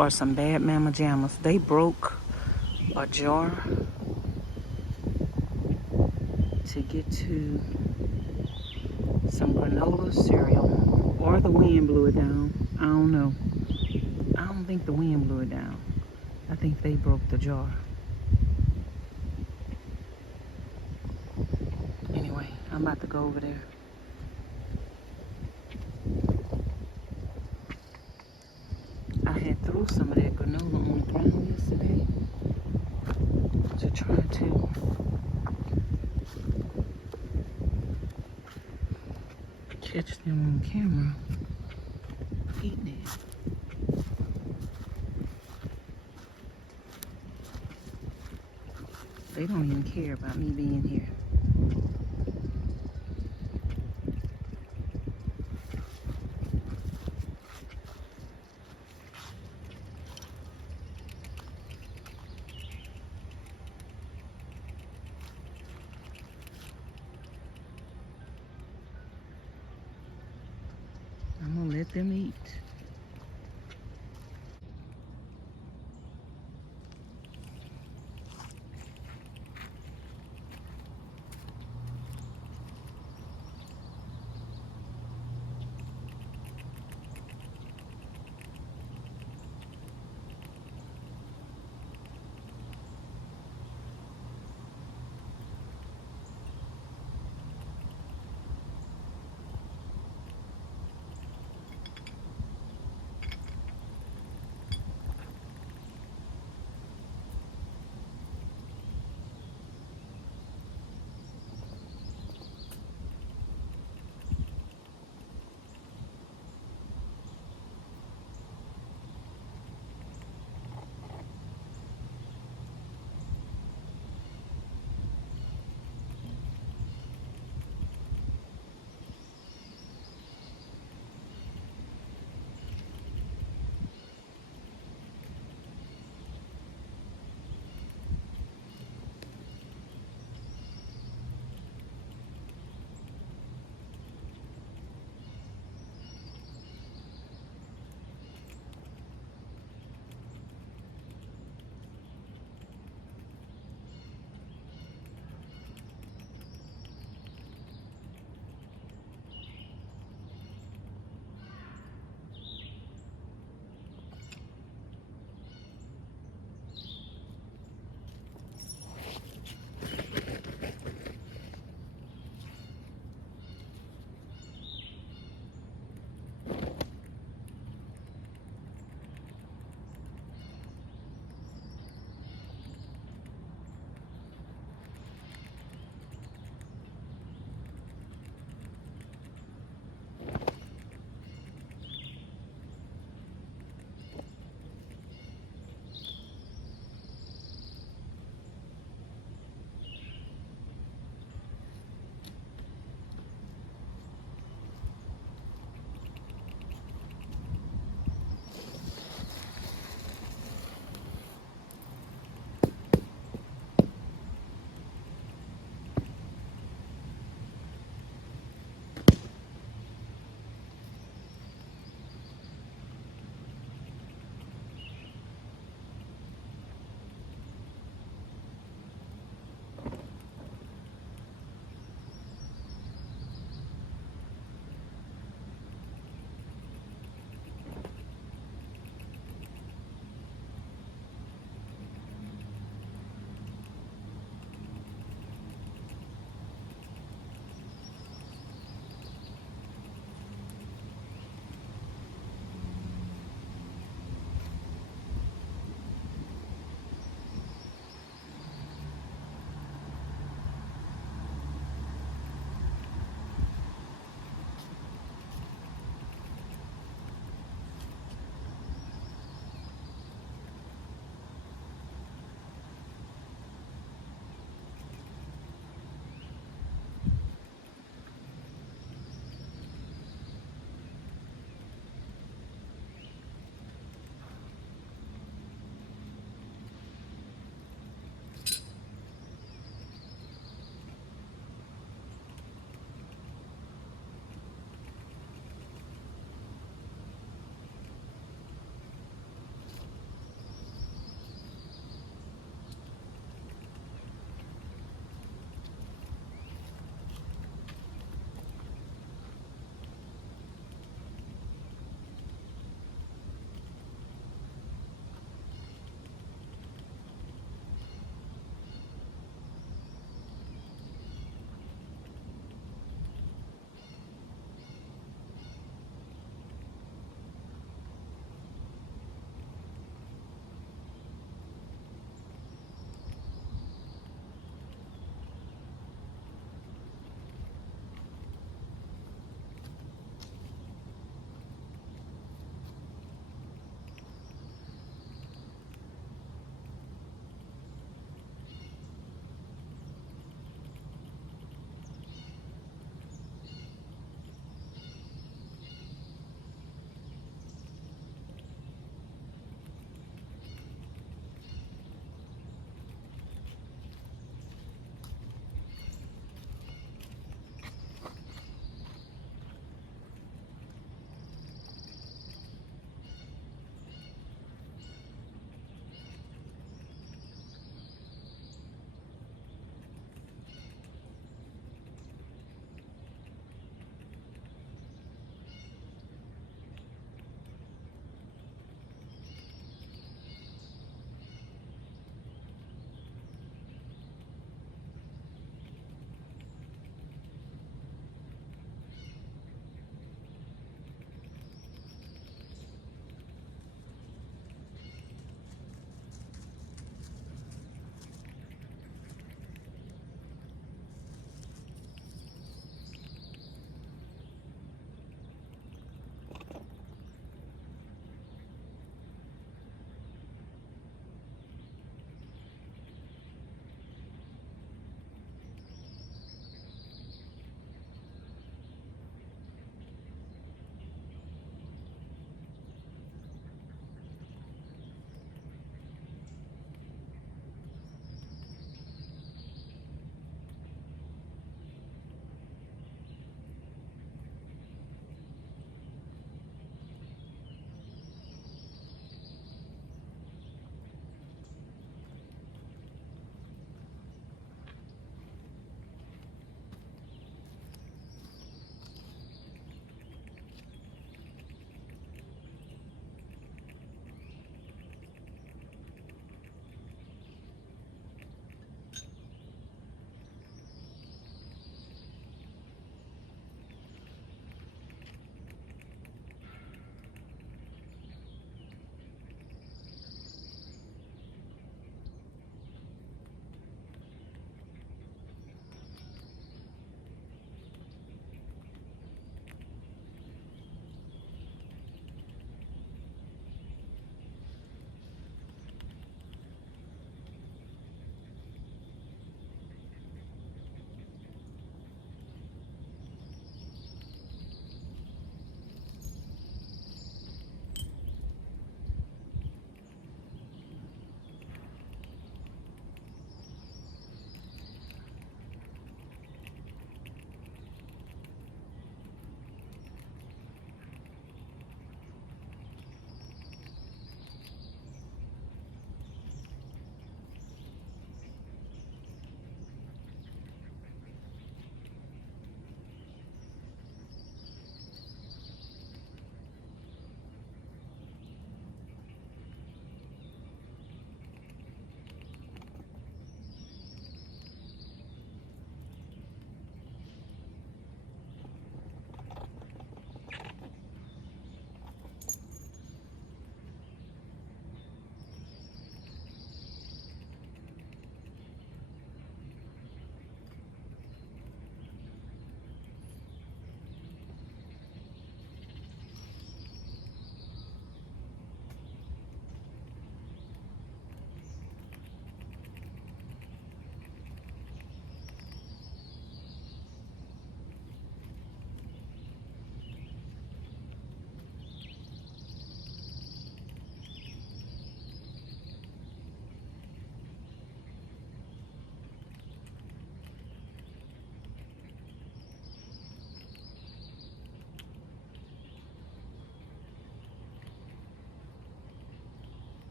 Are some bad mama jammers. They broke a jar to get to some granola cereal, or the wind blew it down. I don't know. I don't think the wind blew it down. I think they broke the jar. Anyway, I'm about to go over there. I had threw some of that granola on the ground yesterday to try to catch them on camera eating it. They don't even care about me being here. I'm gonna let them eat.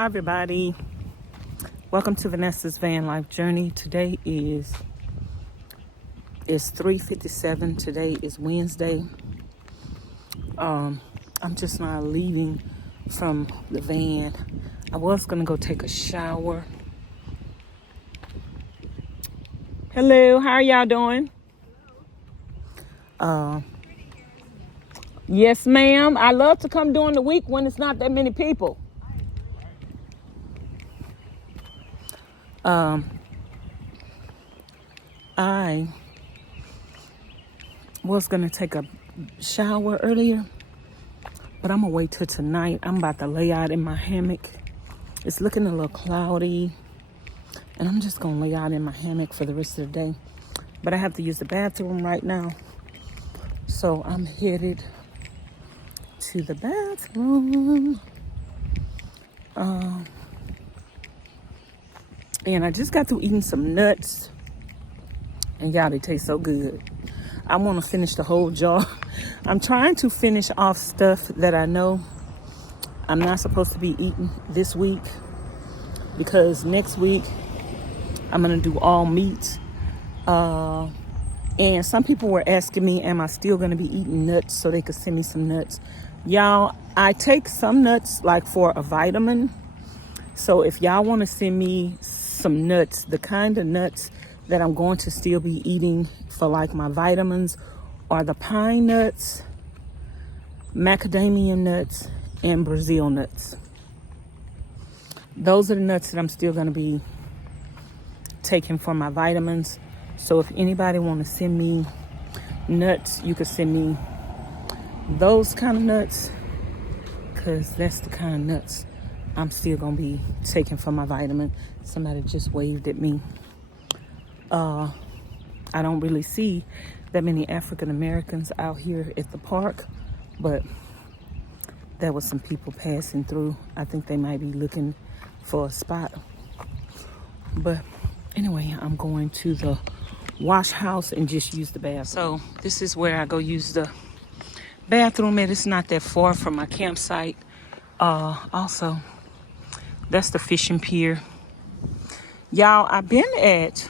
Hi everybody, welcome to Vanessa's van life journey. Today is 3:57. Today is Wednesday. I'm just now leaving from the van. I was gonna go take a shower. Hello, how are y'all doing? Yes ma'am, I love to come during the week when it's not that many people. I was gonna take a shower earlier, but I'm gonna wait till tonight. I'm about to lay out in my hammock. It's looking a little cloudy, and I'm just gonna lay out in my hammock for the rest of the day. But I have to use the bathroom right now, so I'm headed to the bathroom. And I just got through eating some nuts. And y'all, they taste so good. I want to finish the whole jar. I'm trying to finish off stuff that I know I'm not supposed to be eating this week, because next week I'm going to do all meat. And some people were asking me, am I still going to be eating nuts, so they could send me some nuts. Y'all, I take some nuts like for a vitamin. So if y'all want to send me some nuts, the kind of nuts that I'm going to still be eating for like my vitamins are the pine nuts, macadamia nuts, and Brazil nuts. Those are the nuts that I'm still going to be taking for my vitamins. So if anybody want to send me nuts, you could send me those kind of nuts, because that's the kind of nuts I'm still going to be taking for my vitamin. Somebody just waved at me. I don't really see that many African Americans out here at the park, but there was some people passing through. I think they might be looking for a spot. But anyway, I'm going to the wash house and just use the bathroom. So this is where I go use the bathroom at. It's not that far from my campsite. Also, that's the fishing pier. Y'all, I've been at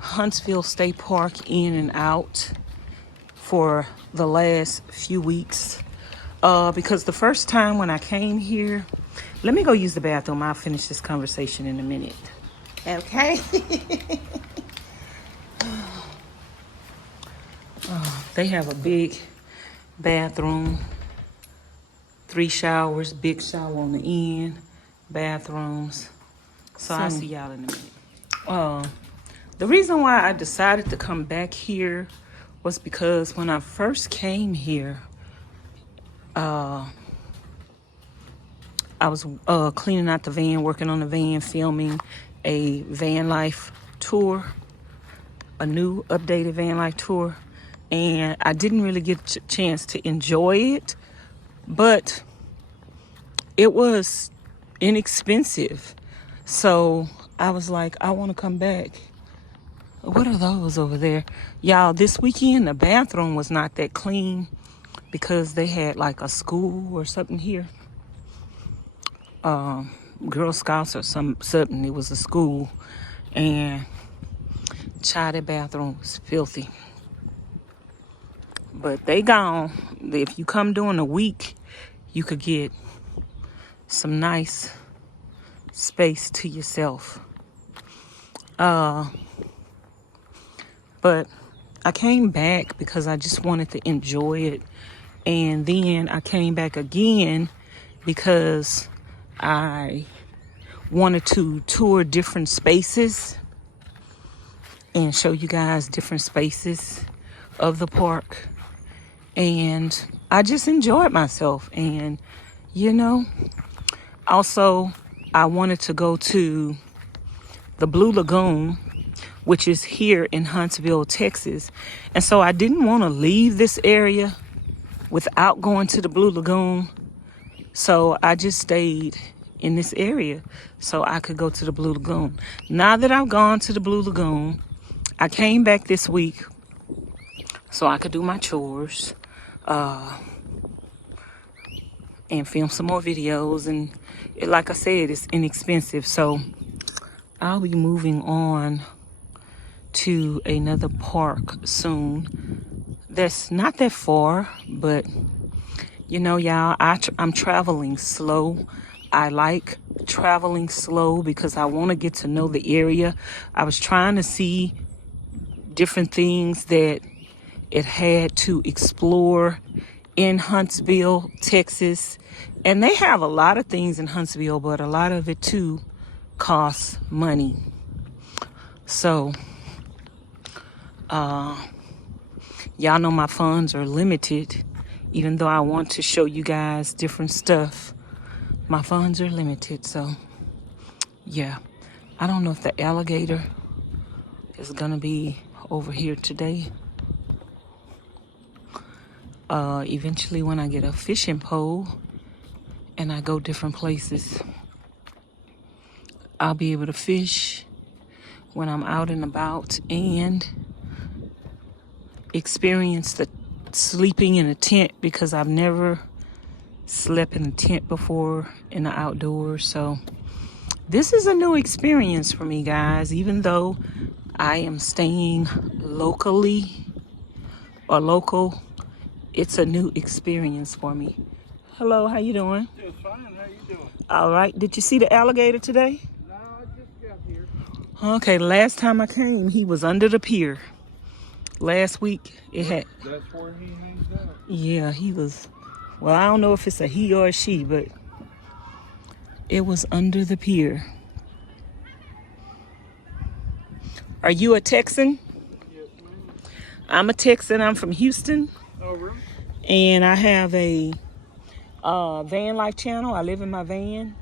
Huntsville State Park in and out for the last few weeks, because the first time when I came here, let me go use the bathroom. I'll finish this conversation in a minute. Okay. They have a big bathroom, 3 showers, big shower on the end, bathrooms. So I'll see y'all in a minute. The reason why I decided to come back here was because when I first came here, I was cleaning out the van, working on the van, filming a van life tour, a new updated van life tour. And I didn't really get a chance to enjoy it, but it was inexpensive. So I was like, I want to come back. What are those over there? Y'all, this weekend, the bathroom was not that clean because they had like a school or something here. Girl Scouts or something. It was a school. And child, that bathroom was filthy. But they gone. If you come during the week, you could get some nice space to yourself. But I came back because I just wanted to enjoy it. And then I came back again because I wanted to tour different spaces and show you guys different spaces of the park. And I just enjoyed myself. And, you know, also I wanted to go to the Blue Lagoon, which is here in Huntsville, Texas. And so I didn't want to leave this area without going to the Blue Lagoon. So I just stayed in this area so I could go to the Blue Lagoon. Now that I've gone to the Blue Lagoon, I came back this week so I could do my chores. and film some more videos. And like I said, it's inexpensive. So I'll be moving on to another park soon. That's not that far, but you know, y'all, I'm traveling slow. I like traveling slow because I want to get to know the area. I was trying to see different things that it had to explore in Huntsville, Texas. And they have a lot of things in Huntsville, but a lot of it too costs money. So, y'all know my funds are limited. Even though I want to show you guys different stuff, my funds are limited. So, yeah. I don't know if the alligator is gonna be over here today. Eventually when I get a fishing pole and I go different places, I'll be able to fish when I'm out and about and experience the sleeping in a tent, because I've never slept in a tent before in the outdoors. So this is a new experience for me, guys. Even though I am staying locally or local, it's a new experience for me. Hello, how you doing? Just fine. How you doing? All right. Did you see the alligator today? No, I just got here. Okay, last time I came, he was under the pier. Last week, it had... That's where he hangs out. Yeah, he was... Well, I don't know if it's a he or a she, but it was under the pier. Are you a Texan? Yes, ma'am. I'm a Texan. I'm from Houston. Oh, really? And I have a Vanlife channel. I live in my van.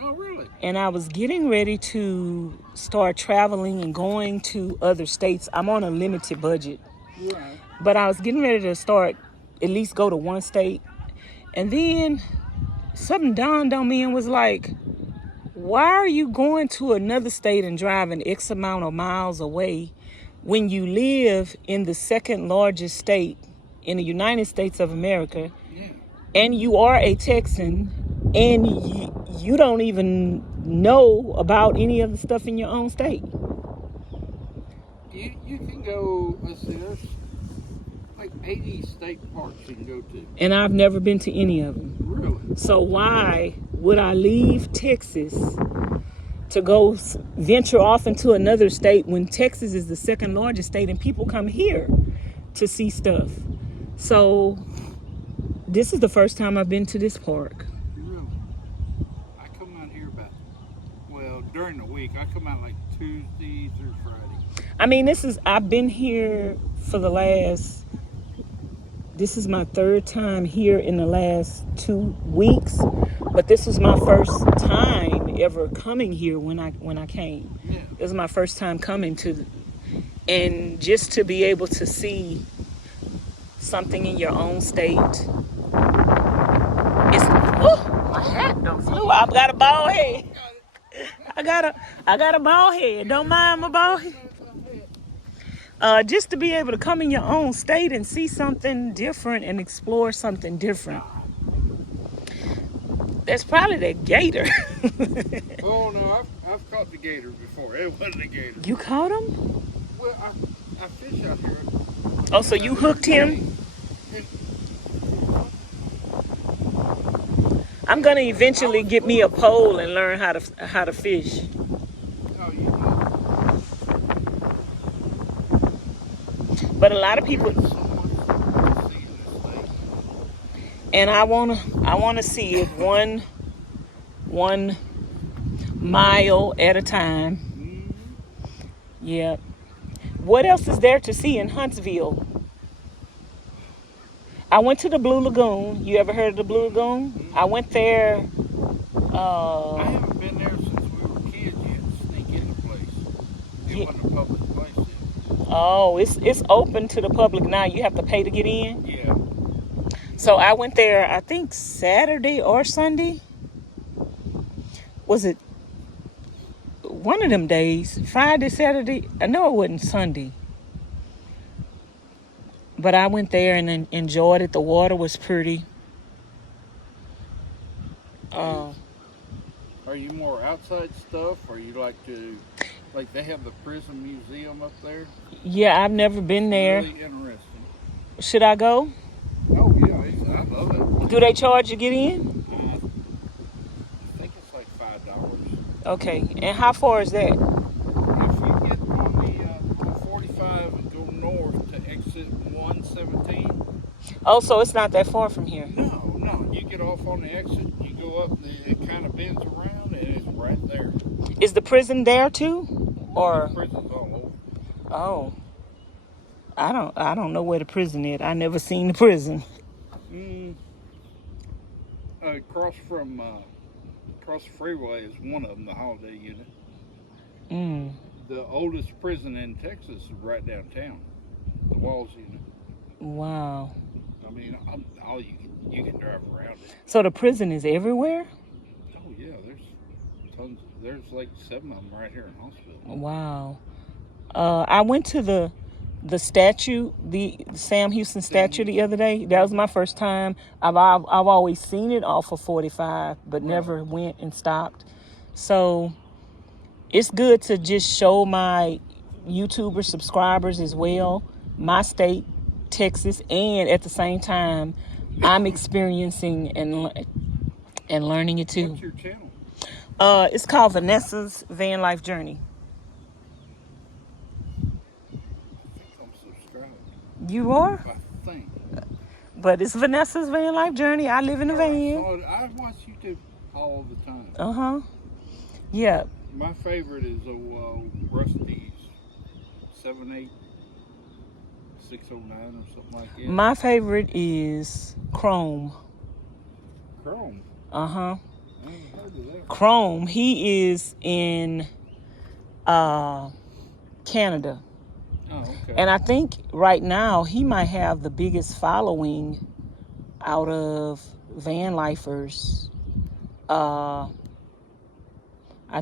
Oh, really? And I was getting ready to start traveling and going to other states. I'm on a limited budget. Yeah. But I was getting ready to start, at least go to one state. And then something dawned on me and was like, why are you going to another state and driving X amount of miles away when you live in the second largest state in the United States of America? Yeah. And you are a Texan, and you don't even know about any of the stuff in your own state. You can go, let's see, there's like 80 state parks you can go to. And I've never been to any of them. Really? So why would I leave Texas to go venture off into another state when Texas is the second largest state and people come here to see stuff? So this is the first time I've been to this park. Really? I come out here during the week. I come out like Tuesday through Friday. I mean, I've been here for this is my third time here in the last 2 weeks, but this was my first time ever coming here when I came. Yeah. This is my first time coming and just to be able to see something in your own state. My hat done flew. I've got a bald head. I got a bald head. Don't mind my bald head. Just to be able to come in your own state and see something different and explore something different. That's probably that gator. Oh no, I've caught the gator before. It wasn't a gator. You caught him? Well, I fish out here. Oh, so you hooked him? I'm gonna eventually get me a pole and learn how to fish. Oh, you know. But a lot of people, and I wanna see it one mile at a time. Yeah. What else is there to see in Huntsville? I went to the Blue Lagoon. You ever heard of the Blue Lagoon? I went there. I haven't been there since we were kids yet. Sneak in the place. It wasn't a public place yet. Oh, it's open to the public now. You have to pay to get in. Yeah. So I went there, I think Saturday or Sunday. Was it one of them days? Friday, Saturday? I know it wasn't Sunday. But I went there and enjoyed it. The water was pretty. Are you more outside stuff, or you like to, like they have the prison museum up there? Yeah, I've never been there. Really interesting. Should I go? Oh yeah, I love it. Do they charge to get in? I think it's like $5. Okay. And how far is that? If you get on the 45 and go north to exit 117. Oh, so it's not that far from here. No, you get off on the exit, you go up, it kind of bends around, and it's right there. Is the prison there too? Or The prison's all over. oh. I don't know where the prison is. I never seen the prison. Across the freeway is one of them, the Holiday Unit. The oldest prison in Texas is right downtown, the Walls Unit. Wow. I mean, all you can drive around it. So the prison is everywhere? Oh yeah, there's tons. There's like 7 of them right here in Huntsville. Wow. I went to the statue, the Sam Houston statue the other day. That was my first time. I've always seen it off of 45, but never went and stopped. So it's good to just show my YouTuber subscribers as well, my state, Texas, and at the same time, I'm experiencing and learning it too. What's your channel? It's called Vanessa's Van Life Journey. You are? I think. But it's Vanessa's Van Life Journey. I live in a van. I watch YouTube all the time. Uh-huh. Yeah. My favorite is Rusty's 78609 or something like that. My favorite is Chrome. Chrome? Uh-huh. I haven't heard of that. Chrome, he is in Canada. Oh, okay. And I think right now he might have the biggest following out of van lifers. I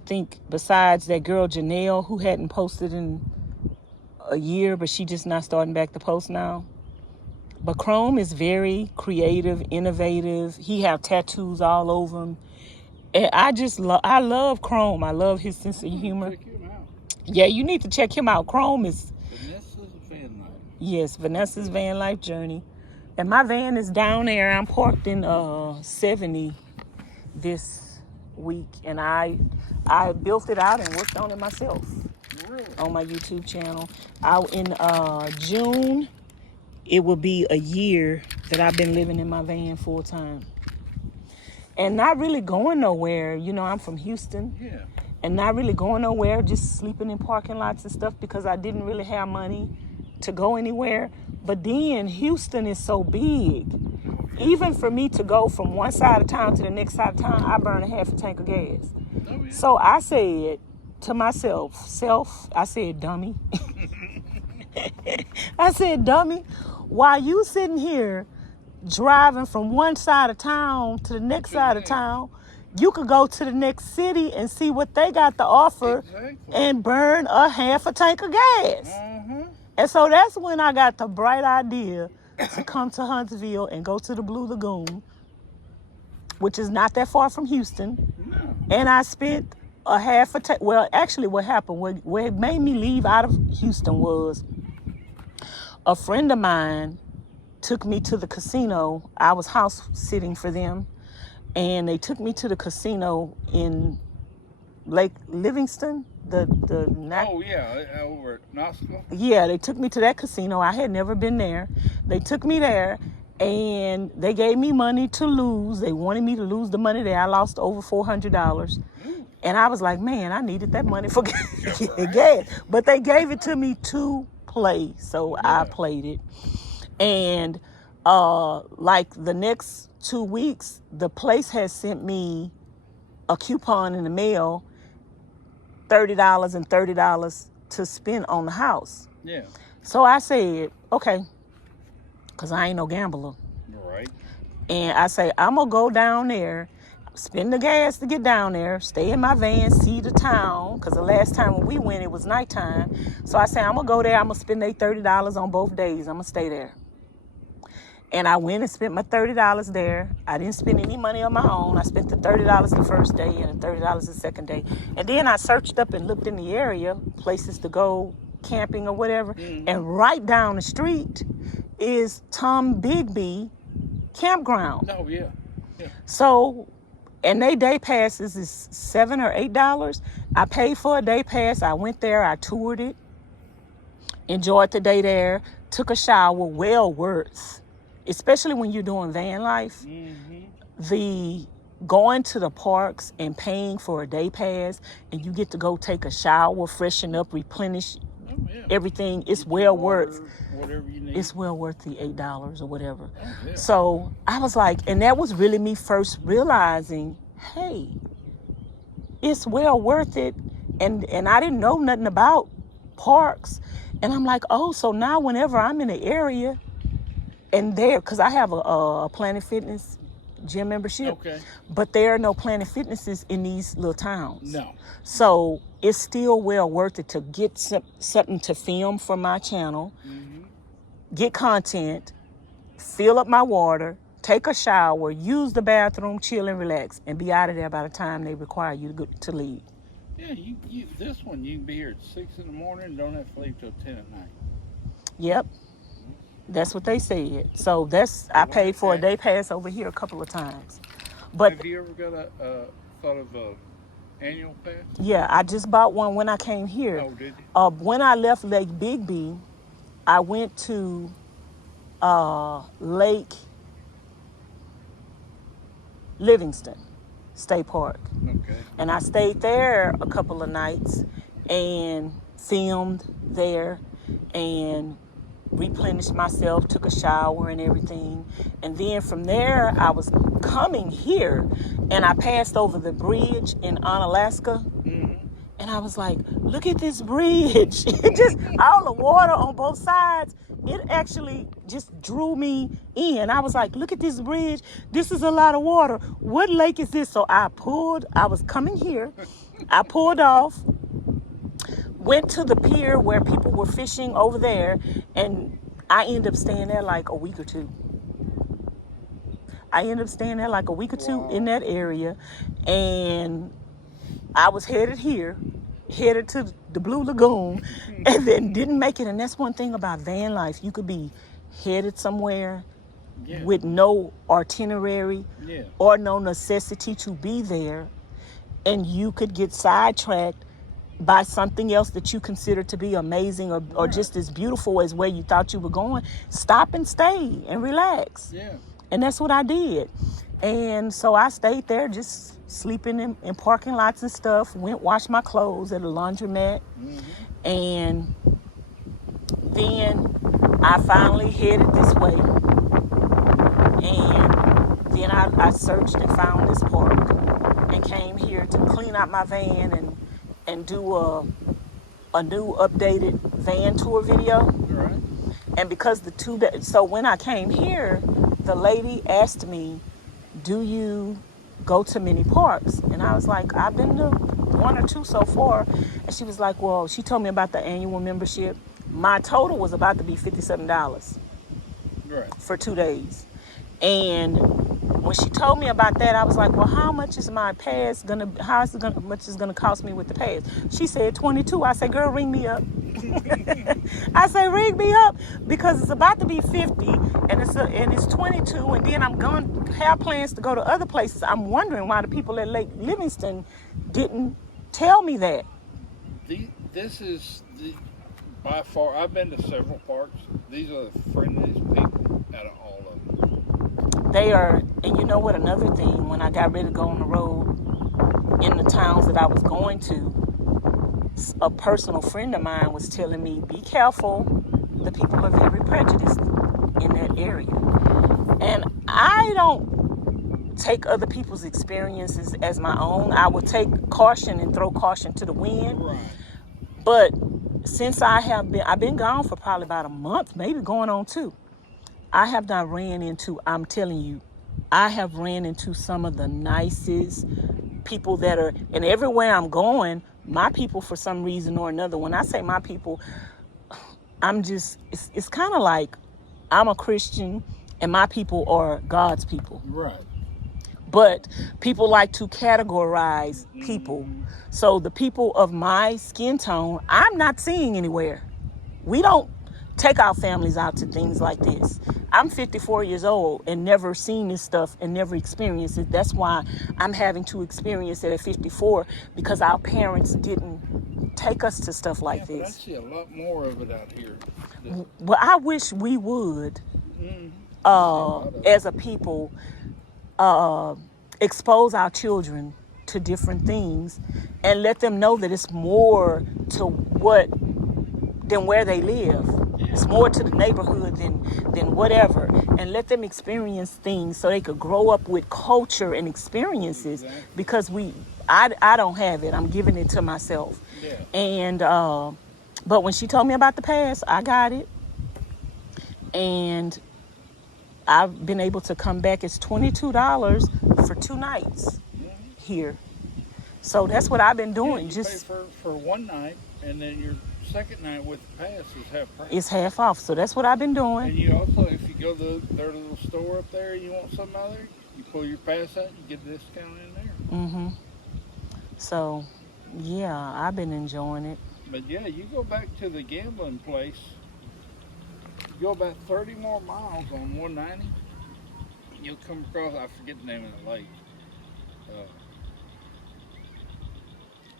think besides that girl Janelle, who hadn't posted in a year, but she just not starting back to post now. But Chrome is very creative, innovative. He have tattoos all over him. And I love Chrome. I love his sense of humor. Check him out. Yeah, you need to check him out. Chrome is... Vanessa's Van Life. Yes, Vanessa's Van Life Journey. And my van is down there. I'm parked in 70 this week. And I built it out and worked on it myself. Really? On my YouTube channel. In June, it will be a year that I've been living in my van full time. And not really going nowhere. You know, I'm from Houston. Yeah. And not really going nowhere, just sleeping in parking lots and stuff because I didn't really have money to go anywhere. But then Houston is so big. Even for me to go from one side of town to the next side of town, I burn a half a tank of gas. Oh, yeah. So I said to myself, I said, dummy. I said, dummy, while you sitting here driving from one side of town to the next side of town, you could go to the next city and see what they got to offer and burn a half a tank of gas. And so that's when I got the bright idea to come to Huntsville and go to the Blue Lagoon, which is not that far from Houston. No. And I spent a half a tank. Well, actually what happened, what made me leave out of Houston was a friend of mine took me to the casino. I was house sitting for them. And they took me to the casino in Lake Livingston. Oh, yeah, over at Knoxville? Yeah, they took me to that casino. I had never been there. They took me there, and they gave me money to lose. They wanted me to lose the money there. I lost over $400. And I was like, man, I needed that money for gas. But they gave it to me to play, so I played it. And like the next 2 weeks, the place has sent me a coupon in the mail, $30 and $30 to spend on the house. Yeah. So I said, okay, because I ain't no gambler. Right. And I say, I'm going to go down there, spend the gas to get down there, stay in my van, see the town, because the last time when we went, it was nighttime. So I say, I'm going to go there, I'm going to spend $30 on both days. I'm going to stay there. And I went and spent my $30 there. I didn't spend any money on my own. I spent the $30 the first day and the $30 the second day. And then I searched up and looked in the area, places to go camping or whatever. And right down the street is Tom Bigby Campground. Oh, yeah. So, and they day passes is $7 or $8. I paid for a day pass. I went there. I toured it. Enjoyed the day there. Took a shower. Well worth. Especially when you're doing van life. The going to the parks and paying for a day pass, and you get to go take a shower, freshen up, replenish everything. It's well worth. Whatever you need. It's well worth the $8 or whatever. So I was like, and that was really me first realizing, hey, it's well worth it. And I didn't know nothing about parks. And I'm like, oh, so now whenever I'm in the area and there, because I have a Planet Fitness gym membership, but there are no Planet Fitnesses in these little towns. No. So it's still well worth it to get something to film for my channel, get content, fill up my water, take a shower, use the bathroom, chill and relax, and be out of there by the time they require you to leave. Yeah, this one, you can be here at 6 in the morning and don't have to leave till 10 at night. Yep. That's what they said. So I paid for a day pass over here a couple of times. But have you ever got thought of a annual pass? Yeah, I just bought one when I came here. Oh, did you? When I left Lake Bigby, I went to Lake Livingston State Park. Okay. And I stayed there a couple of nights and filmed there and replenished myself, took a shower and everything. And then from there, I was coming here and I passed over the bridge in Onalaska. And I was like, look at this bridge. Just all the water on both sides. It actually just drew me in. I was like, look at this bridge. This is a lot of water. What lake is this? So I was coming here. I pulled off, went to the pier where people were fishing over there, and I ended up staying there like a week or two. In that area, and I was headed to the Blue Lagoon, and then didn't make it. And that's one thing about van life. You could be headed somewhere with no itinerary or no necessity to be there, and you could get sidetracked by something else that you consider to be amazing or just as beautiful as where you thought you were going. Stop and stay and relax. And that's what I did. And so I stayed there just sleeping in parking lots and stuff, washed my clothes at a laundromat. And then I finally headed this way. And then I searched and found this park and came here to clean out my van and do a new updated van tour video. And because so when I came here, the lady asked me, do you go to many parks? And I was like, I've been to one or two so far. And she was like, well, she told me about the annual membership. My total was about to be $57 for 2 days. And when she told me about that, I was like, well, how much is my pass much is gonna cost me with the pass? She said $22. I said, girl, ring me up. I say, ring me up, because it's about to be 50 and it's 22, and then I'm going to have plans to go to other places. I'm wondering why the people at Lake Livingston didn't tell me that. This is by far, I've been to several parks. These are the friendliest people out of all of them. They are. And you know what, another thing, when I got ready to go on the road in the towns that I was going to, a personal friend of mine was telling me, be careful, the people are very prejudiced in that area. And I don't take other people's experiences as my own. I will take caution and throw caution to the wind. But since I've been gone for probably about a month, maybe going on 2, I have not ran into, I'm telling you, I have ran into some of the nicest people that are, and everywhere I'm going, my people, for some reason or another, when I say my people, it's kind of like I'm a Christian and my people are God's people. Right. But people like to categorize people. So the people of my skin tone, I'm not seeing anywhere. We don't take our families out to things like this. I'm 54 years old and never seen this stuff and never experienced it. That's why I'm having to experience it at 54, because our parents didn't take us to stuff like But I this. see a lot more of it out here. Well, I wish we would, as a people, expose our children to different things and let them know that it's more to what than where they live. It's more to the neighborhood than whatever, and let them experience things so they could grow up with culture and experiences. Exactly. Because I don't have it. I'm giving it to myself. Yeah. And but when she told me about the past, I got it, and I've been able to come back. It's $22 for 2 nights here. So that's what I've been doing. You Just pay for one night, and then your second night with the pass is half price. it's half off. So that's what I've been And doing. you also, if you go to their little store up there and you want something out there, you pull your pass out, you get a discount in there. So yeah, I've been enjoying it. But yeah, you go back to the gambling place, you go about 30 more miles on 190, you'll come across, I forget the name of the lake,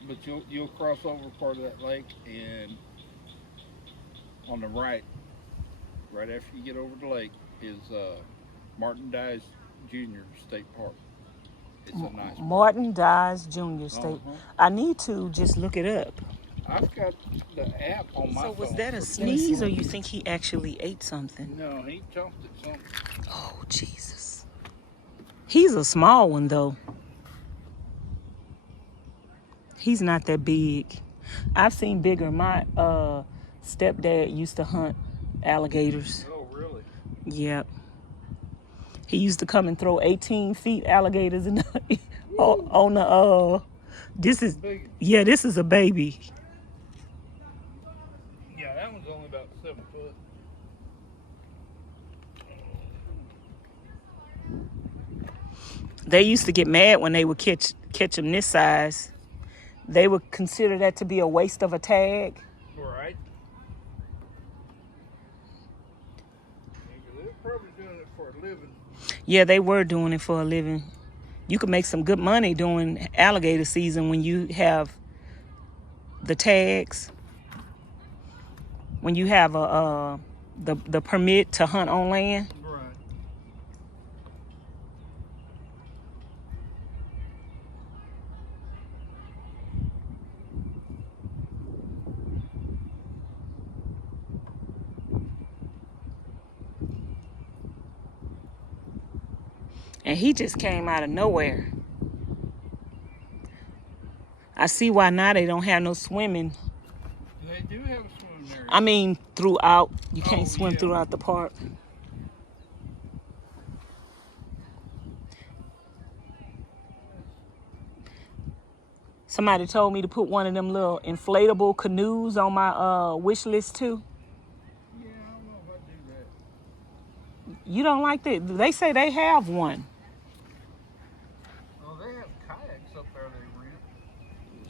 but you'll cross over part of that lake, and on the right after you get over the lake, is Martin Dice Jr. State Park. It's a nice park. Martin Dice Jr. State. I need to just look it up. I've got the app on my phone. So was that a sneeze, or you think he actually ate something? No, he jumped at something. Oh, Jesus. He's a small one, though. He's not that big. I've seen bigger. My stepdad used to hunt alligators. Oh, really? Yep. He used to come and throw 18 feet alligators in the, on the, this is a baby. Yeah, that one's only about 7 foot. They used to get mad when they would catch them this size. They would consider that to be a waste of a tag. Right. They're probably doing it for a living. Yeah, they were doing it for a living. You could make some good money doing alligator season when you have the tags. When you have the permit to hunt on land. Right. And he just came out of nowhere. I see why now they don't have no swimming. They do have a swimming area. I mean, throughout. You can't swim throughout the park. Somebody told me to put one of them little inflatable canoes on my wish list too. Yeah, I don't know if I do that. You don't like that? They say they have one. Well, they have kayaks up there they rent.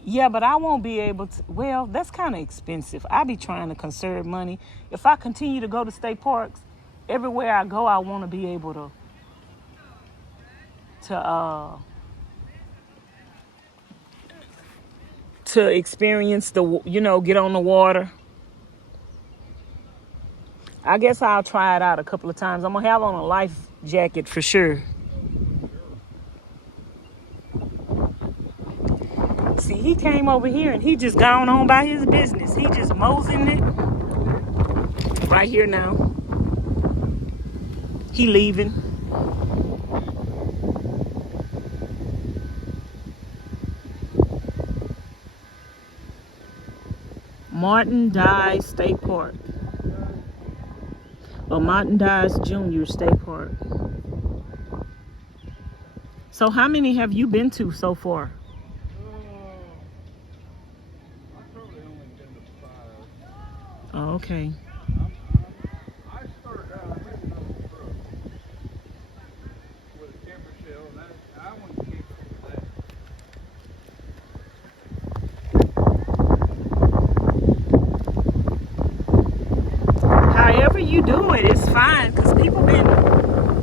Yeah, but I won't be able to. Well, that's kind of expensive. I be trying to conserve money. If I continue to go to state parks, everywhere I go, I want to be able to experience get on the water. I guess I'll try it out a couple of times. I'm gonna have on a life jacket for sure. See, he came over here and he just gone on by his business. He just moseying it right here now. He leaving. Martin Dice State Park. Or Martin Dice Jr. State Park. So how many have you been to so far? I've probably only been to 5. Oh, okay. I started out, I didn't know the truck. Hell, I wouldn't care for that. However you do it, it's fine, because people been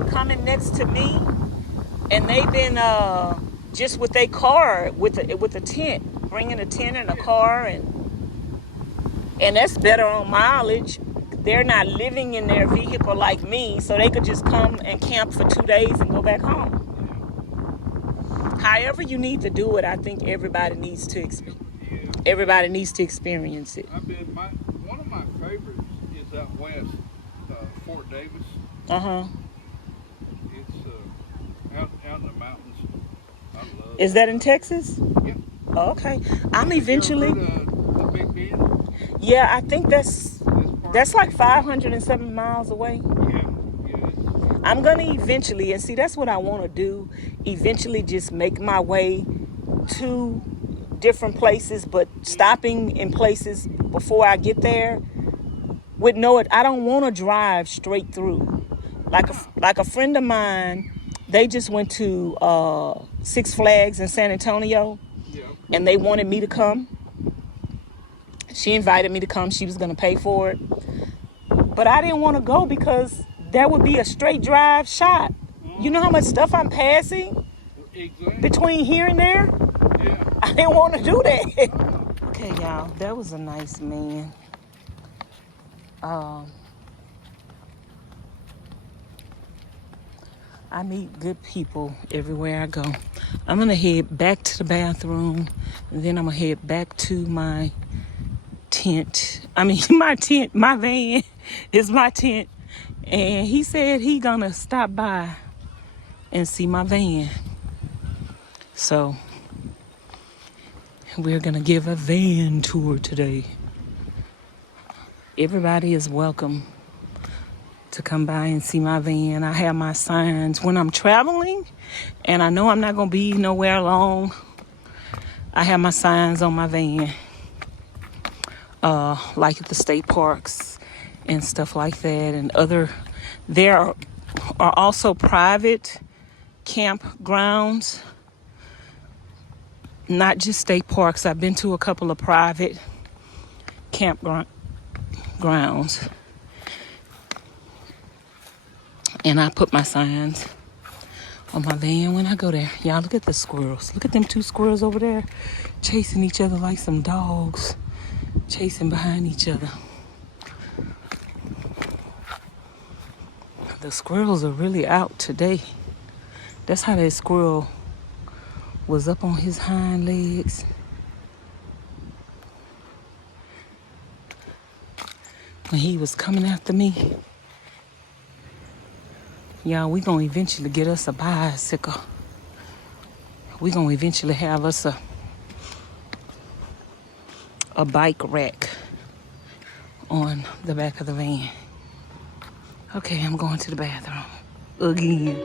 coming next to me, and they've been just with their car, with a tent, bringing a tent and a car, and that's better on mileage. They're not living in their vehicle like me, so they could just come and camp for 2 days and go back home. However you need to do it, I think everybody needs to experience it. One of my favorites is out west, Fort Davis. It's out in the mountains. I love it. Is that in Texas? Yep. Oh, okay. I'm eventually. The Big Bend? Yeah, I think that's like 507 miles away. Yeah. I'm gonna eventually, and see, that's what I want to do. Eventually, just make my way to different places, but stopping in places before I get there. I don't want to drive straight through. Like a friend of mine, they just went to Six Flags in San Antonio, and they wanted me to come. She invited me to come. She was going to pay for it. But I didn't want to go because that would be a straight drive shot. You know how much stuff I'm passing between here and there? Yeah. I didn't want to do that. Okay, y'all. That was a nice man. I meet good people everywhere I go. I'm going to head back to the bathroom, and then I'm going to head back to my tent. My van is my tent. And he said he going to stop by and see my van. So we're going to give a van tour today. Everybody is welcome to come by and see my van. I have my signs when I'm traveling, and I know I'm not going to be nowhere long. I have my signs on my van, like at the state parks and stuff like that. And there are also private campgrounds, not just state parks. I've been to a couple of private campgrounds. And I put my signs on my van when I go there. Y'all, look at the squirrels. Look at them 2 squirrels over there chasing each other like some dogs, chasing behind each other. The squirrels are really out today. That's how that squirrel was up on his hind legs. When he was coming after me. Y'all, we gonna eventually get us a bicycle. We gonna eventually have us a bike rack on the back of the van. Okay, I'm going to the bathroom again.